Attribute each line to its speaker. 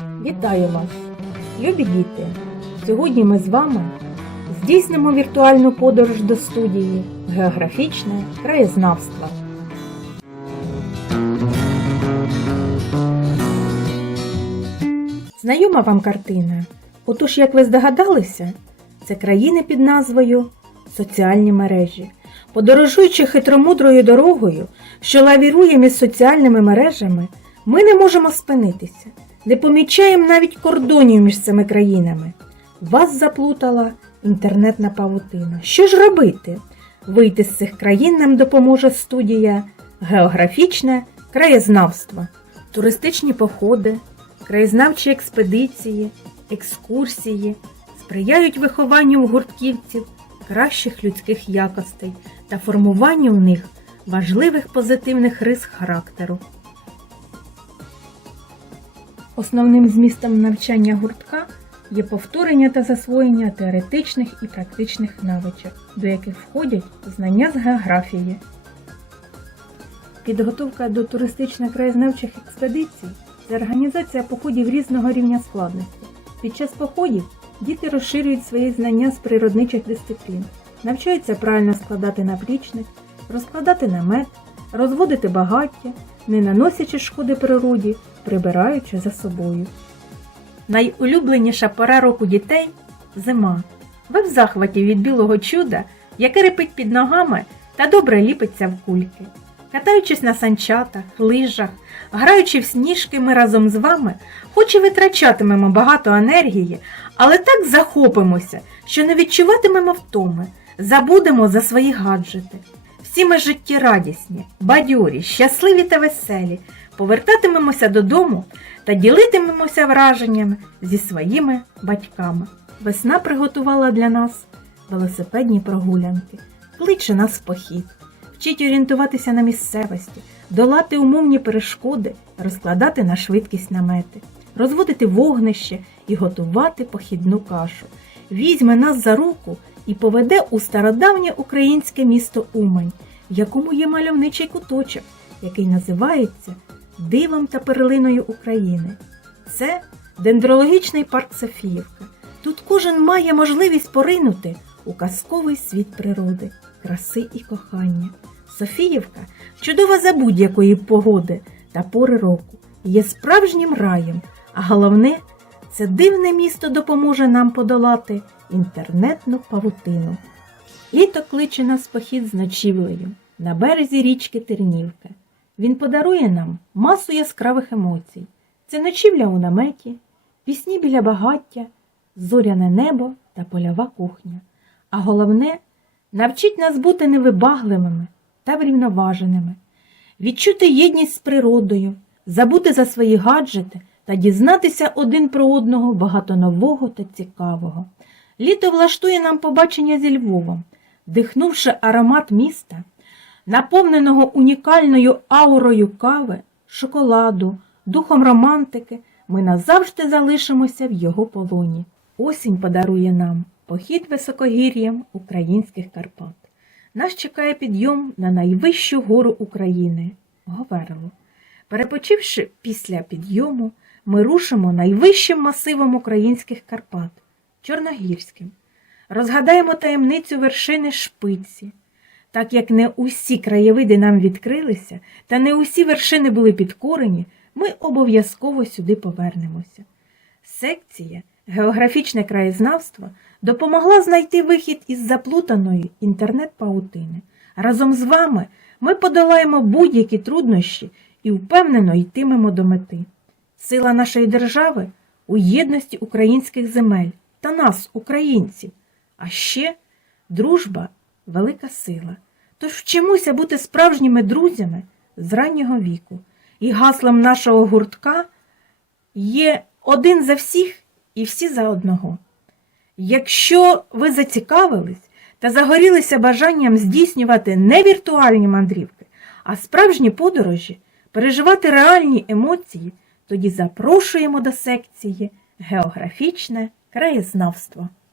Speaker 1: Вітаю вас, любі діти! Сьогодні ми з вами здійснимо віртуальну подорож до студії Географічне краєзнавство. Знайома вам картина? Отож, як ви здогадалися, це країни під назвою Соціальні мережі. Подорожуючи хитромудрою дорогою, що лавірує між соціальними мережами, ми не можемо спинитися, не помічаємо навіть кордонів між цими країнами. Вас заплутала інтернетна павутина. Що ж робити? Вийти з цих країн нам допоможе студія Географічне краєзнавство, туристичні походи, краєзнавчі експедиції, екскурсії сприяють вихованню в гуртківців кращих людських якостей та формуванню в них важливих позитивних рис характеру. Основним змістом навчання гуртка є повторення та засвоєння теоретичних і практичних навичок, до яких входять знання з географії. Підготовка до туристично-краєзнавчих експедицій це організація походів різного рівня складності. Під час походів діти розширюють свої знання з природничих дисциплін, навчаються правильно складати наплічник, розкладати намет, розводити багаття, не наносячи шкоди природі, прибираючи за собою. Найулюбленіша пора року дітей зима. Ви в захваті від білого чуда, яке рипить під ногами та добре ліпиться в кульки. Катаючись на санчатах, лижах, граючи в сніжки, ми разом з вами, хоч і витрачатимемо багато енергії, але так захопимося, що не відчуватимемо втоми, забудемо за свої гаджети. Всі ми життєрадісні, бадьорі, щасливі та веселі, повертатимемося додому та ділитимемося враженнями зі своїми батьками. Весна приготувала для нас велосипедні прогулянки, кличе нас в похід, вчить орієнтуватися на місцевості, долати умовні перешкоди, розкладати на швидкість намети, розводити вогнище і готувати похідну кашу. Візьме нас за руку і поведе у стародавнє українське місто Умань, в якому є мальовничий куточок, який називається Дивом та перлиною України. Це дендрологічний парк Софіївка. Тут кожен має можливість поринути у казковий світ природи, краси і кохання. Софіївка чудова за будь-якої погоди та пори року, є справжнім раєм, а головне, це дивне місто допоможе нам подолати інтернетну павутину. Літо кличе нас похід з ночівлею на березі річки Тернівка. Він подарує нам масу яскравих емоцій. Це ночівля у наметі, пісні біля багаття, зоряне небо та польова кухня. А головне, навчить нас бути невибагливими та врівноваженими, відчути єдність з природою, забути за свої гаджети та дізнатися один про одного багато нового та цікавого. Літо влаштує нам побачення зі Львовом, дихнувши аромат міста, наповненого унікальною аурою кави, шоколаду, духом романтики, ми назавжди залишимося в його полоні. Осінь подарує нам похід високогір'ям українських Карпат. Нас чекає підйом на найвищу гору України Говерлу. Перепочивши після підйому, ми рушимо найвищим масивом українських Карпат Чорногірським. Розгадаємо таємницю вершини шпиці. Так як не усі краєвиди нам відкрилися, та не усі вершини були підкорені, ми обов'язково сюди повернемося. Секція Географічне краєзнавство допомогла знайти вихід із заплутаної інтернет-паутини. Разом з вами ми подолаємо будь-які труднощі і впевнено йтимемо до мети. Сила нашої держави у єдності українських земель та нас, українців. А ще дружба велика сила. Тож вчимося бути справжніми друзями з раннього віку. І гаслом нашого гуртка є один за всіх і всі за одного. Якщо ви зацікавились та загорілися бажанням здійснювати не віртуальні мандрівки, а справжні подорожі, переживати реальні емоції, тоді запрошуємо до секції Географічне краєзнавство.